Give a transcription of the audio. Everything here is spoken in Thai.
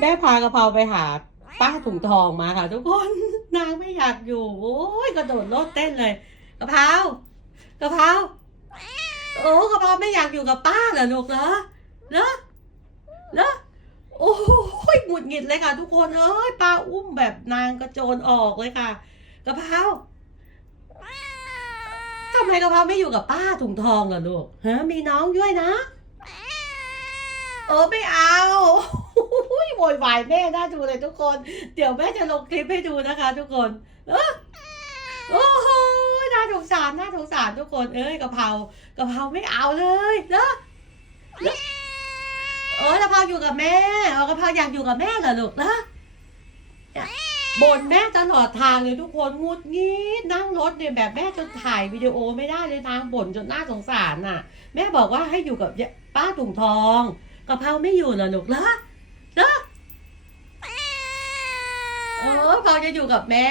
แม่พากระเพราไปหาป้าถุงทองมาค่ะ ทุกคนนางไม่อยากอยู่โอ้ยกระโดดโลดเต้นเลยกะเพรากะเพราโอ้กะเพราไม่อยากอยู่กับป้าเหรอลูกเหรอเหรอเหรอโอ้ยหงุดหงิดเลยค่ะ ทุกคนเอ้ยป้าอุ้มแบบนางกระโจนออกเลยค่ะกะเพราทำไมกะเพราไม่อยู่กับป้าถุงทองเหรอลูกฮะมีน้องด้วยนะเออไม่เอา วยวายแม่น่าดูเลยทุกคน เดี๋ยวแม่จะลงคลิปให้ดูนะคะ ทุกคนเออโอ้โหน่าสงสารน่าสงสารทุกคน เอ้ยกะเพรากะเพราไม่เอาเลยเนอะเออกะเพราอยู่กับแม่เออกะเพราอยากอยู่กับแม่เหรอลูกนะบ่นแม่ตลอดทางเลยทุกคนงุดงิดนั่งรถเนี่ยแบบแม่จนถ่ายวิดีโอไม่ได้เลยนางบ่นจนน่าสงสารน่ะ แม่บอกว่าให้อยู่กับป้าถุงทองกะเพราไม่อยู่เหรอลูกเหรอ เออเราจะอยู่กับแม่